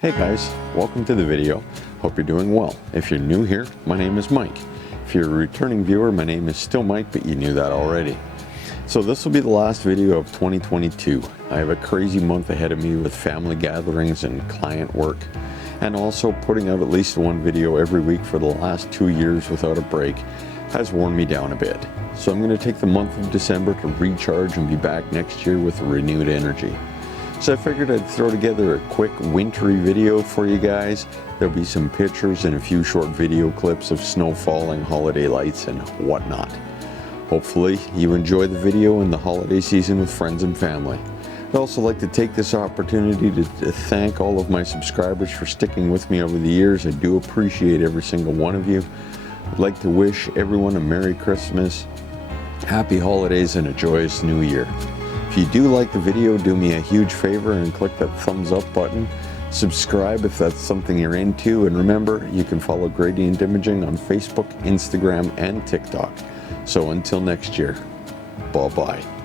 Hey guys, welcome to the video. Hope you're doing well. If you're new here, my name is Mike. If you're a returning viewer, my name is still Mike, but you knew that already. So this will be the last video of 2022. I have a crazy month ahead of me with family gatherings and client work, and also putting out at least one video every week for the last 2 years without a break has worn me down a bit. So I'm going to take the month of December to recharge and be back next year with renewed energy. So I figured I'd throw together a quick wintry video for you guys. There'll be some pictures and a few short video clips of snow falling, holiday lights, and whatnot. Hopefully you enjoy the video and the holiday season with friends and family. I'd also like to take this opportunity to thank all of my subscribers for sticking with me over the years. I do appreciate every single one of you. I'd like to wish everyone a Merry Christmas, Happy Holidays, and a joyous New Year. If you do like the video, do me a huge favor and click that thumbs up button. Subscribe if that's something you're into, and remember, you can follow Gradient Imaging on Facebook, Instagram, and TikTok. So until next year, bye-bye.